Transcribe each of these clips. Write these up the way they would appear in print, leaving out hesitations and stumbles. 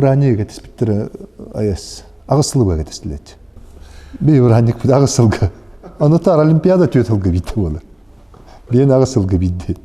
собрание гэдэг биттэр аяс агслыг гэдэг слэт. Би юраник бид агслыг. Анатар олимпиада түйтэлгэ битүү бол. Би агслыг бидээ.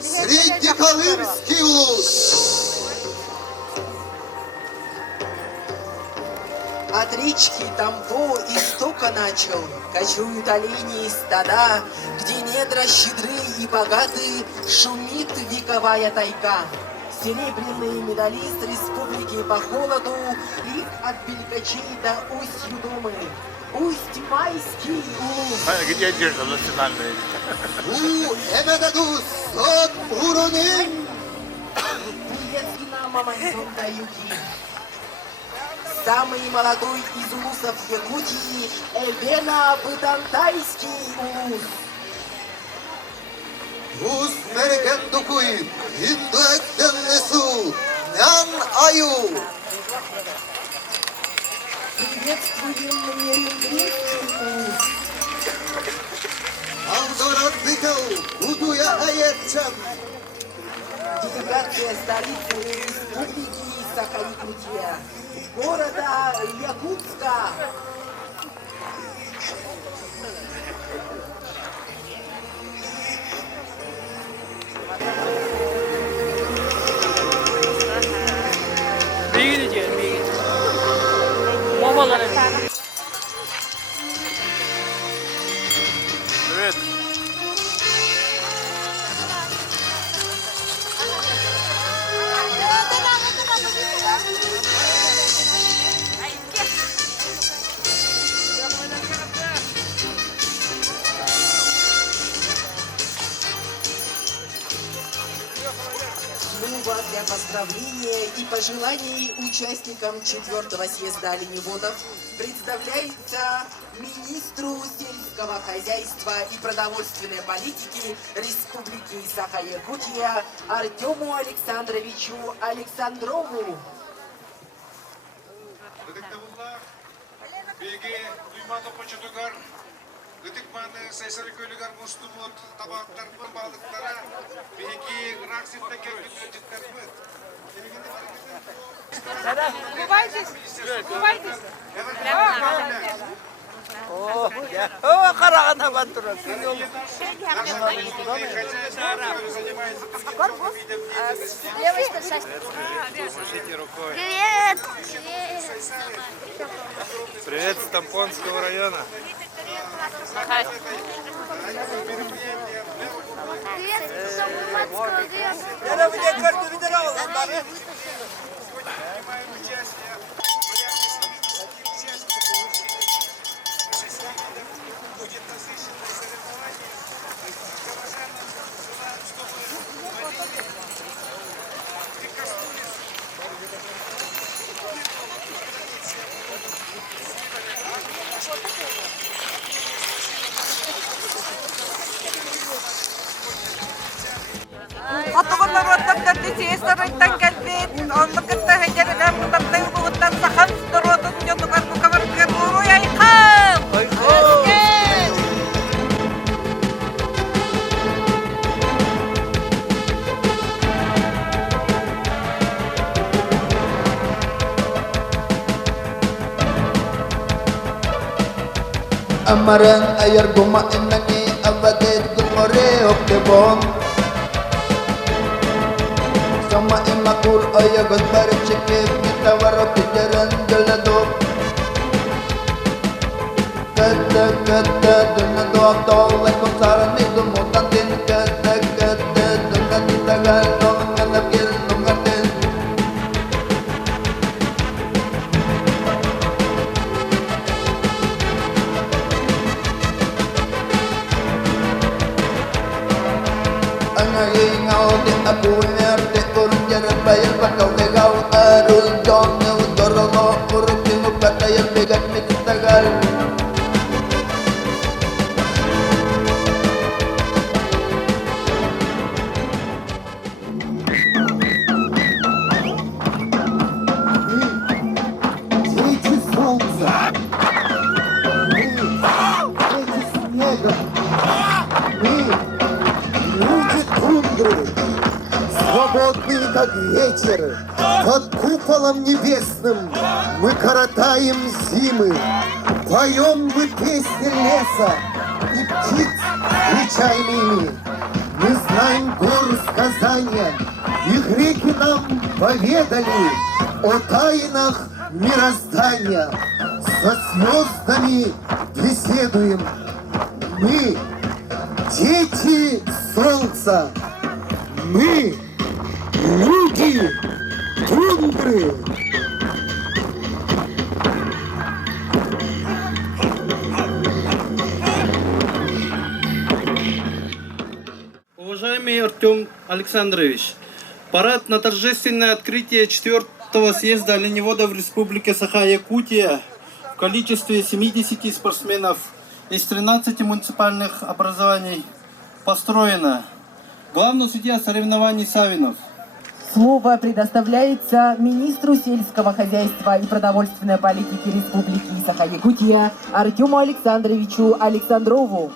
Среднеколымский улус. От речки Тампо истока начал, кочуют олени и стада, где недра щедры и богаты, шумит вековая тайга. Серебряные медалист республики по холоду, их от Белькачей до Усть-Юдомы. Усть-Майский улус. Где держат национальные? Эмедадус от Уронин. Турецкий нам Амазон до юги. Самый молодой из улусов Якутии Эвена-Бытантайский улус. Уз мерген дукуй, индуэктен лесу, нян аю. Приветствуем Нерюнгринский улус. Алдорат бител, удуя аетчам. Делегация столицы республики Саха-Якутия, города Якутска. Evet. Слово для поздравления и пожеланий участникам 4-го съезда оленеводов представляется министру сельского хозяйства и продовольственной политики Республики Саха-Якутия Артему Александровичу Александрову. Беге дуйманы почутугар, гытыкманы сайсары көйлүгар мустумут, табактарбын балыктара, беги ракситте кергенлердиктербын. О, қарағанда баттыра. Привет! Привет с Тампонского района. Привет, Самбатского района. Я мне карту видел, Будет насыщенное соревнование. Горожанам желаем, чтобы болели, прикоснулись. Отугунар оттан тисестериттен келбит, онны кытта хеджерелер мутаттай бугуттан сахан сторотун жонугар букаварга буру яйкам. Amaran ayar guma enani abadet gumore okebon Sama imakul ayagot barchike mitawaro kijaran galado Kata kata dunado tole konsarani dumutantin kata kata dunadi tagal nonganapil nongatin Angayingaw di apuner di urunjaran bayar pakaw kagaw arul jonyo dorolo urukin upatayan bigat mititagal Дети солнца, дети снега, люди тундры, свободные как ветер, под куполом небесным мы коротаем зимы, поем мы песни леса и птиц кричальными. Мы знаем горы сказания, их реки нам поведали о тайнах мироздания. Со звездами беседуем мы, дети солнца, мы, люди тундры. Уважаемый Артем Александрович, парад на торжественное открытие 4-го съезда оленеводов Республики Саха-Якутия в количестве 70 спортсменов из 13 муниципальных образований построено. Главный судья соревнований Савинов. Слово предоставляется министру сельского хозяйства и продовольственной политики Республики Саха-Якутия Артему Александровичу Александрову.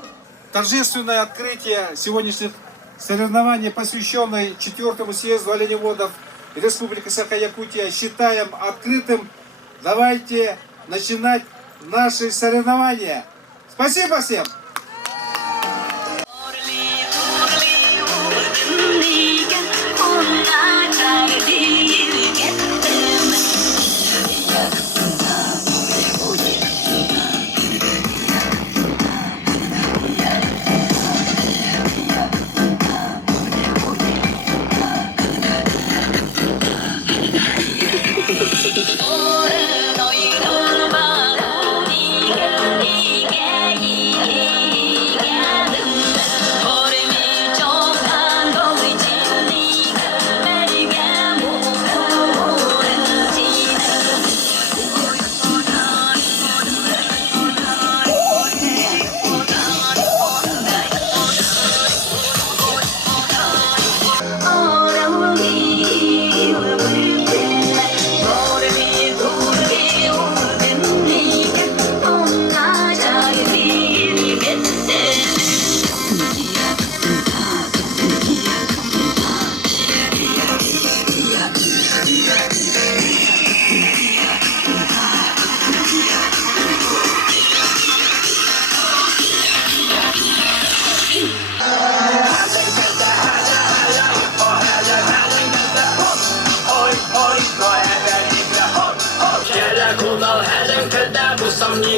Торжественное открытие сегодняшних соревнований, посвященное 4-му съезду оленеводов Республики Саха-Якутия, считаем открытым. Давайте начинать наши соревнования. Спасибо всем! Ore noi non va,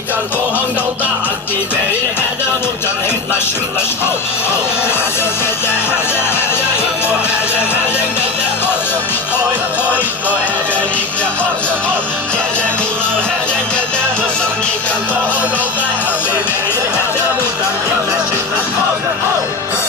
잘 도항도다 악기 매일 해자 못전 행나시 나시 하자 배자 하자 하자 이거 하자 하자 배자 호이 호이 너 해자니까 해자 물어 해자 배자 무섭니까 도항도다 악기 매일 해자 못전 행나시 나시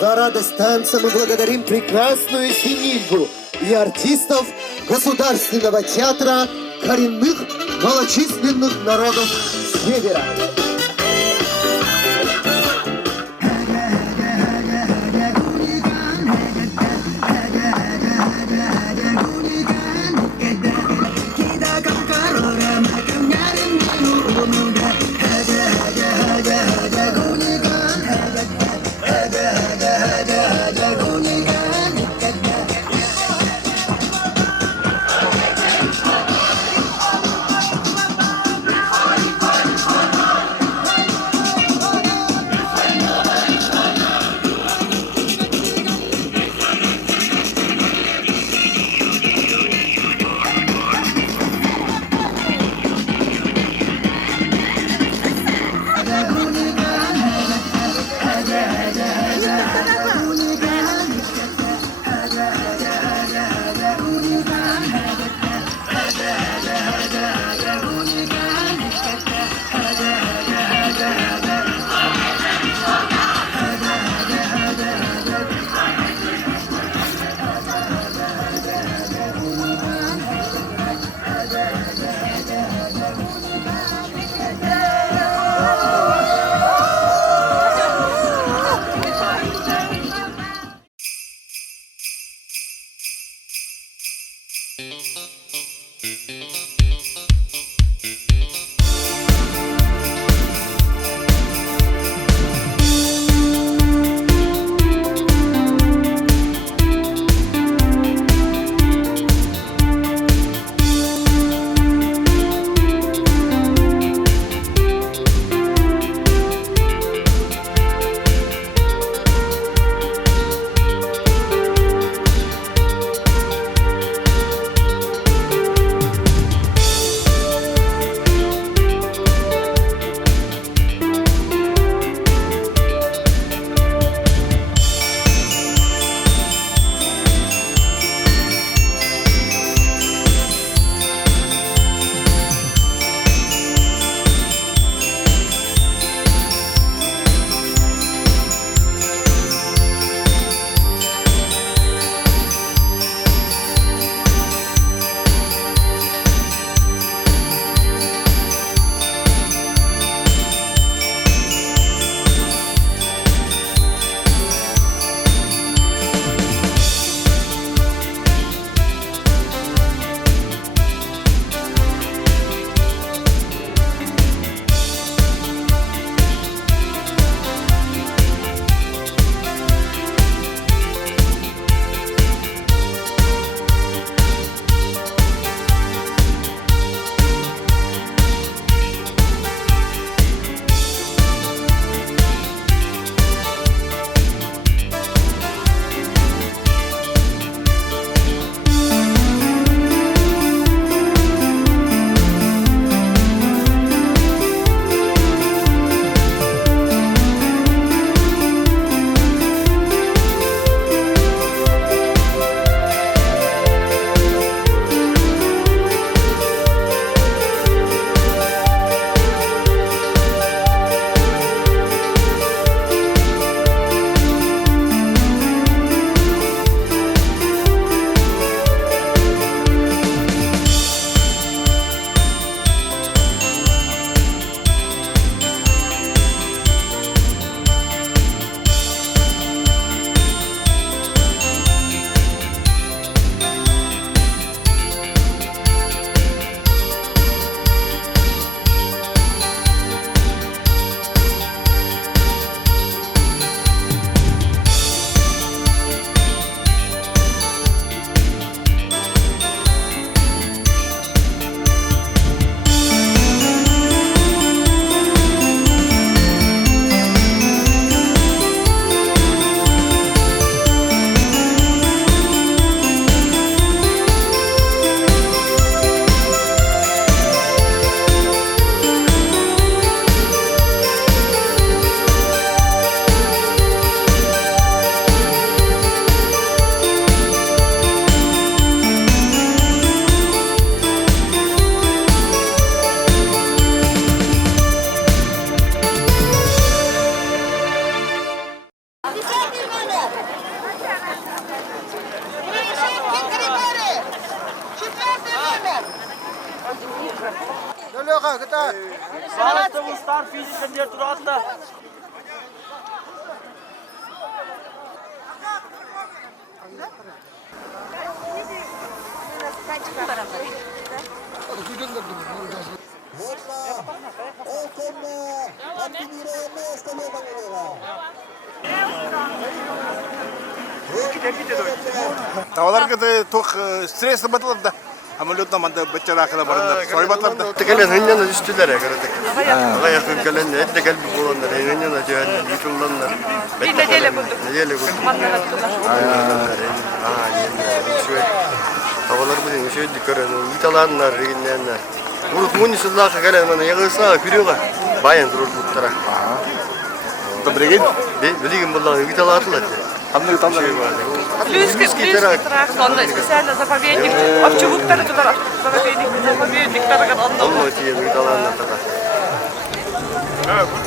За радость танца мы благодарим прекрасную Синильгу и артистов Государственного театра коренных малочисленных народов Севера. Баластығы стар физикіндер тұрады да. Tavalar kete tok stres batlar da. Amaliyotna manda bachchalar akıla barınlar. Soy batlar da. Tekelen hınyanlar üstüler ya karatek. Allah yakın gelen de etle kalbi bulanlar. Hınyanlar cehennem yıkılanlar. Bir nedele bulduk. Nedele bulduk. Mandarattılar. Şöyle tavalar bu değil. Şöyle dikkat edin. İtalanlar, reginler. Urut munisizlah gelen bana yağırsa kürüyorlar. Bayan durur bu taraf. Tabrigin. Bilgin bunlar İtalanlar. Hamle tamlar. Близкий тракт, он специально заповедник. Овчевуктары туда заповедник, заповедниктары Allah diye İtalanlar da. Evet, bu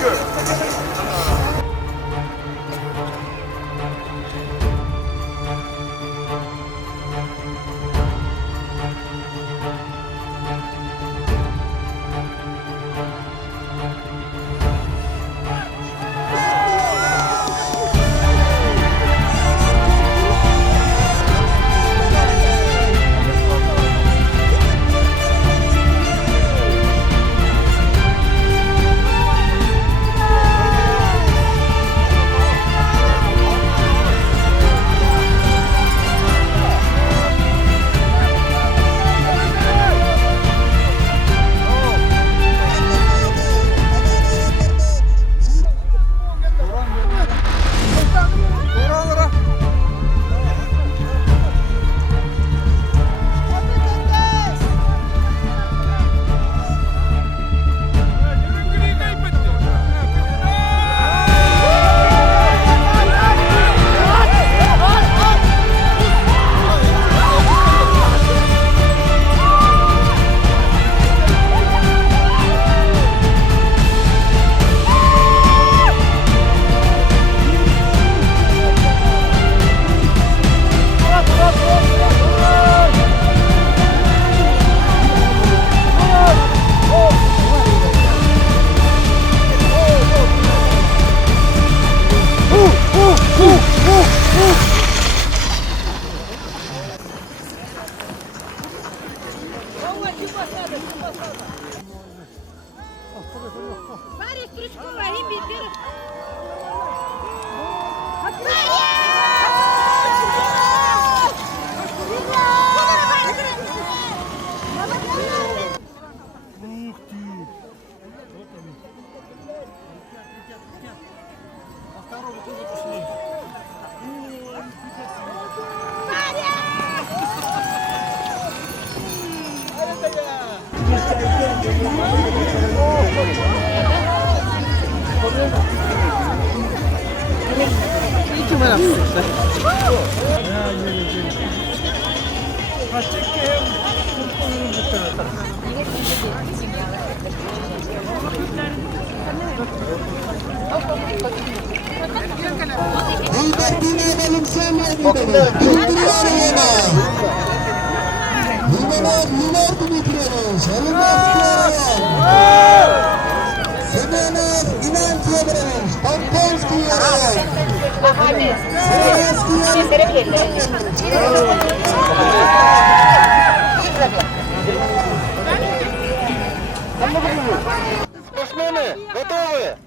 Спортсмены, готовы?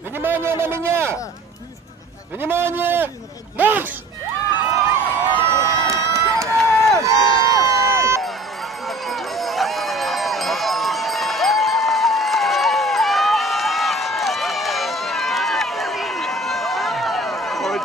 Внимание на меня! Внимание! Марш! Ой,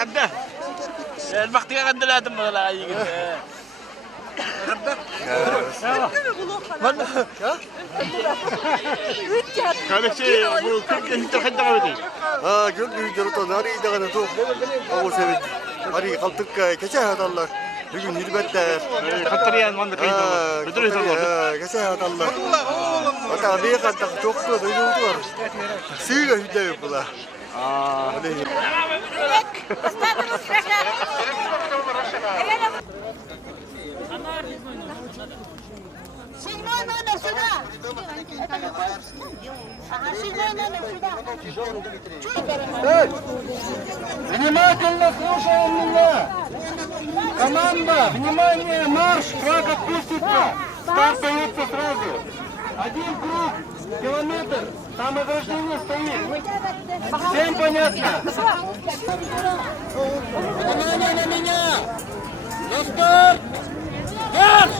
ganda. Bakti ka ganda lahat ng mga lalaki ganda. 가백씨 뭐 그렇게 힘들었다고 그러지? 아 그렇게 힘들었다 날이 이다가는 또 하고 세면 날이 갑툭가 괜찮아달라 여기 일봤다 카트리안 완전 아 괜찮아달라 아까 내가 딱 좋고 너희 정도 쓰기가 힘들었구나 아 네. Седьмой номер сюда. Ага, седьмой номер сюда. Внимательно слушаем меня. Команда, внимание, марш, шаг отпустится. Старт дается сразу. Один круг, километр, там ограждение стоит. Всем понятно? Внимание на меня. На старт. Марш!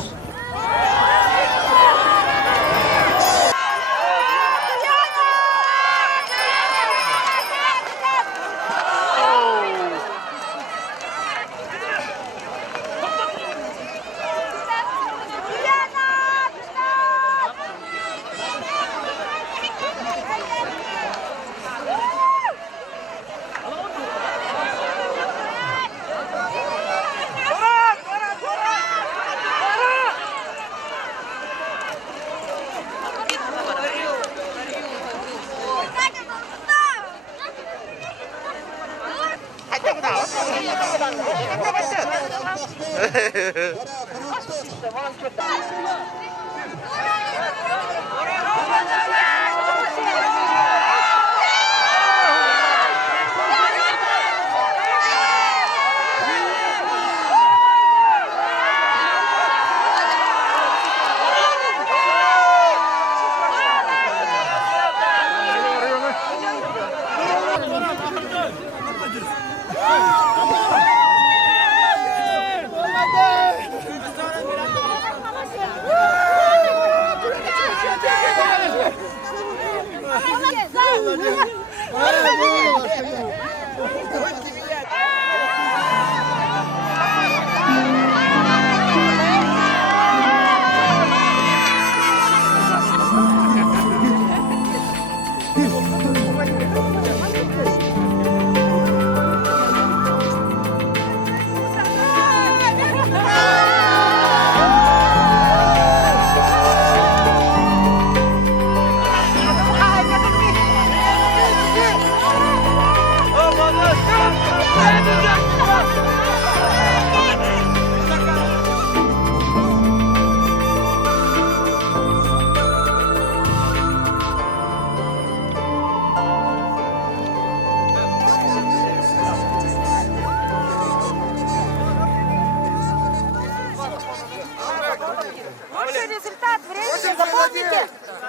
Общий результат времени запомните.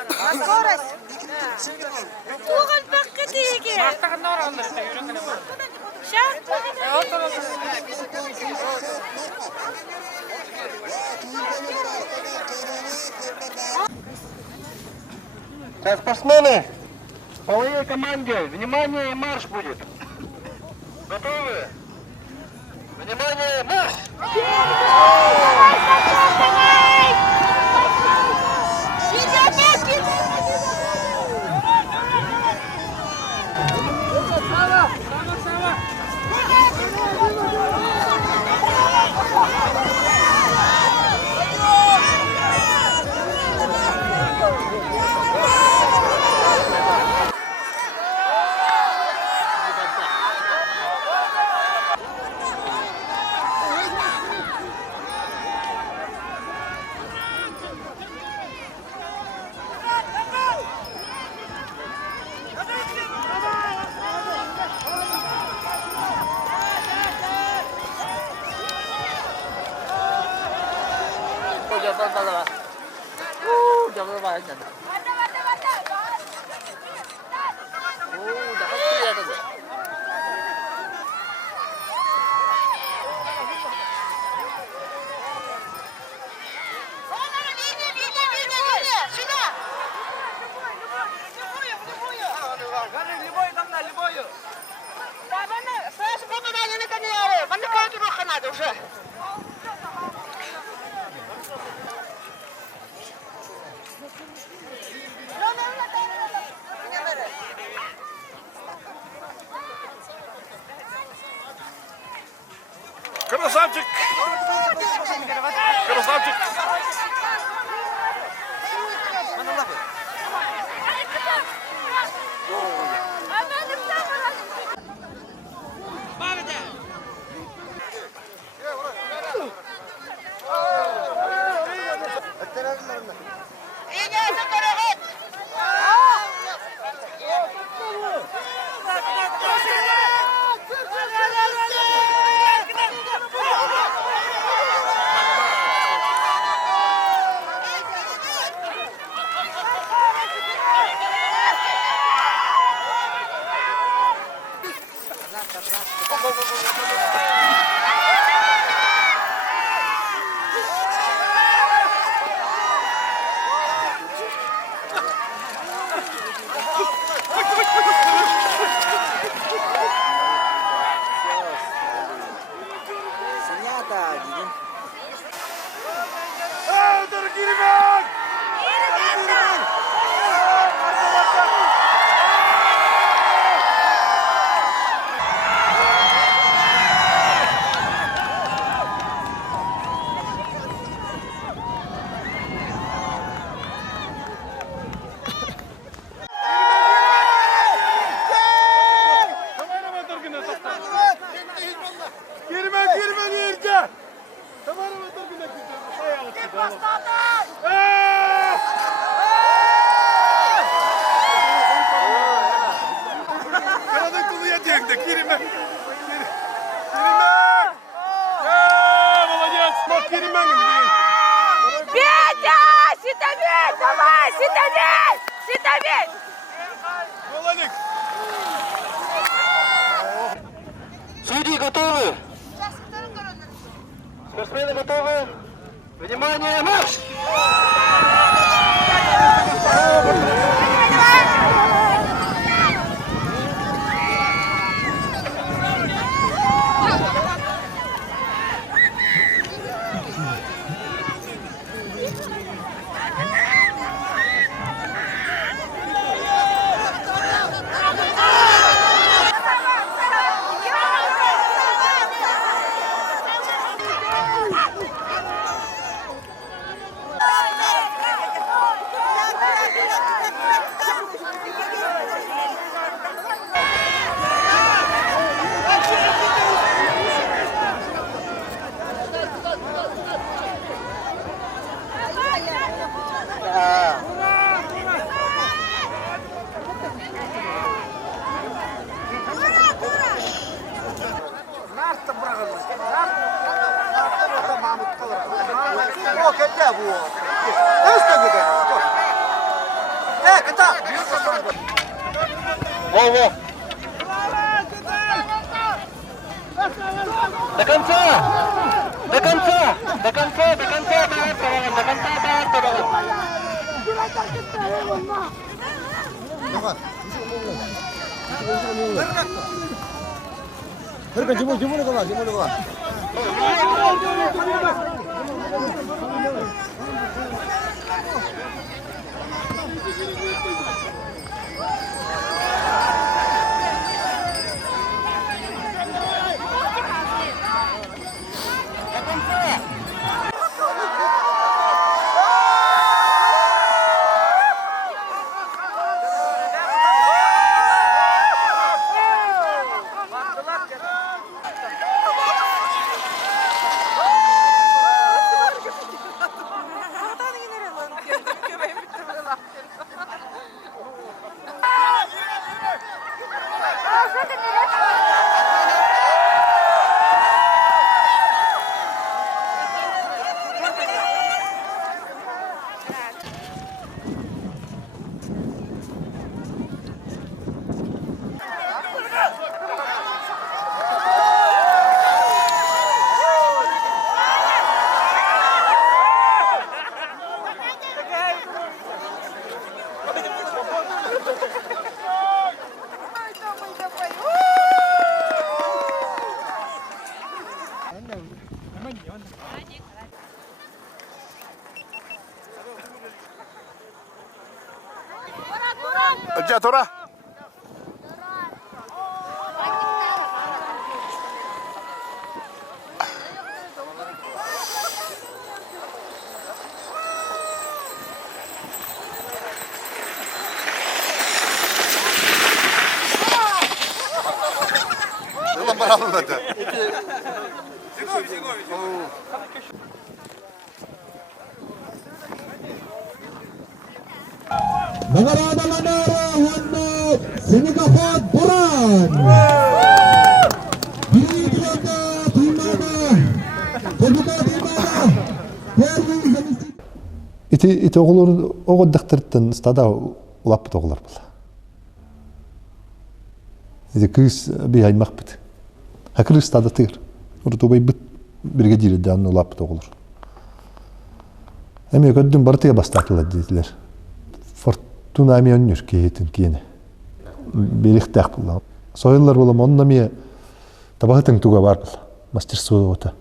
На скорость. Туган пакетиги. Сейчас, спортсмены, по моей команде, внимание, марш будет. Готовы? Внимание, марш! Любой там на любую. Саша, попадай на Надо уже. Красавчик! Красавчик! Петя! Ситовей! Давай! Ситовей! Ситовей! Молодец! Судьи готовы? Спортсмены готовы? Внимание, марш! Во-во! До конца! До конца! До конца! До конца! До конца! Судья Тура. Nagaraada Manara, ಒಂದು ಸೆನಿಕಾಫಾದ್ ಪುರಾನ್ Ити оғылыр оғылдақтырыттан стада ұлаппыт оғылар бұл. Ити күйіс бей аймақ біт. Хакыры стада тығыр. Ұрты обай біт бірге дейірді анын ұлаппыт оғылыр. Әме көддің бартыға бастатылар дейділер. Фортуна әме өнер кейетін кейіні. Беріқтәқ бұл. Сойылар болам, онын әме табағытың туға бар бұл. Мастерсуы ота.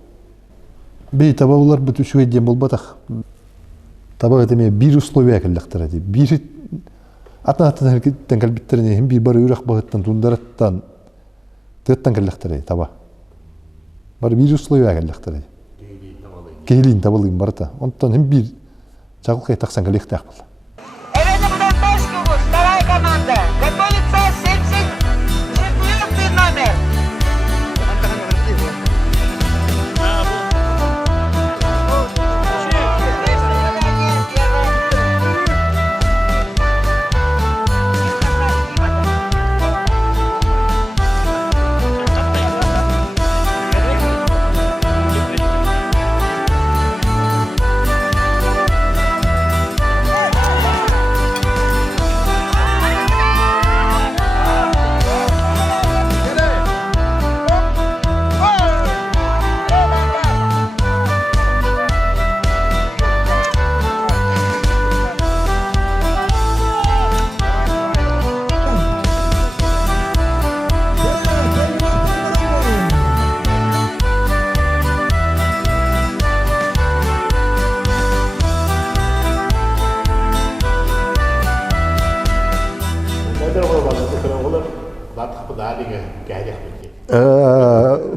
Бей табағылар бұт үшуе дем бол батақ. Табағы деме бір условия кәлдіқтір әді. Бір атына-атына әркеттен кәлбіттеріне hem bir бары үйрақ бағыттан туындараттан тыттан кәлдіқтір әді таба. Бары бір условия кәлдіқтір әді. Кейлейін табылығын барыта. Онтан hem bir жағылқай тақсан кәлдіқтәқ бұл. Вторая команда. Готовится 74 номер.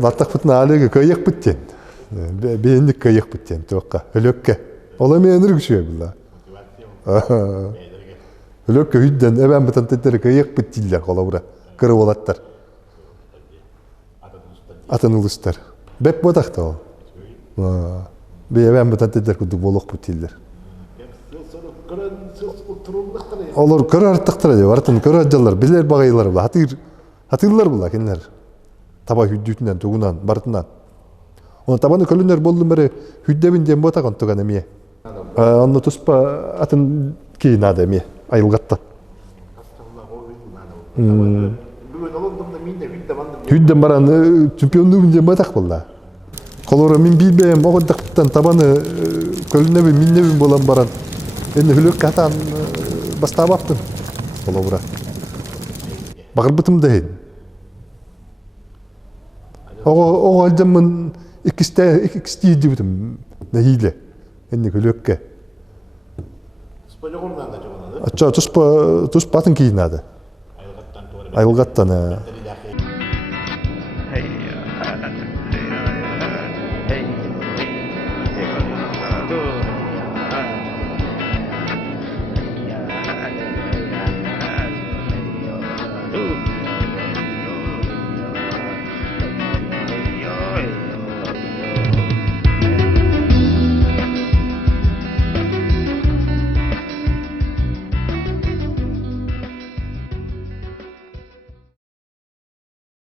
Баттақ бұтын алығы көйек бүттен. Бейіндік көйек бүттен тоққа. Үлөкке. Ола мейінір күші бұлла. Үлөкке үйден әбән бұтын тәттері көйек бүттейлер қола бұра. Кірі олаттар. Атын ұлыстар. Бәп бұтақты ол. Бей әбән бұтын тәттері күдік болық бүттейлер. Олар көрі артықтыр әде. Артын көрі аджалар. Білер бағайлар бұла. Хатырлар бұла кенлер. Таба хүддүтінен, туғынан, бартынан. Оны табаны көлінер болдың бәрі хүддебін дем бота қонтыған әме. Оны тұспа атын кейін ады әме, айылғатта. Хүдден баран чемпионлығын дем ботақ болда. Қолора мен білбейім, оғындақтан табаны көлінебін, миннебін болан баран. Енді хүлік қатан бастабаптын. Қолора. Бағыр бұтым да еді. Оға алжамын ikisi diyebilirim nehiyle enne gölökke. Açça tus batın kiyin adı. Ayılgattan. Hey,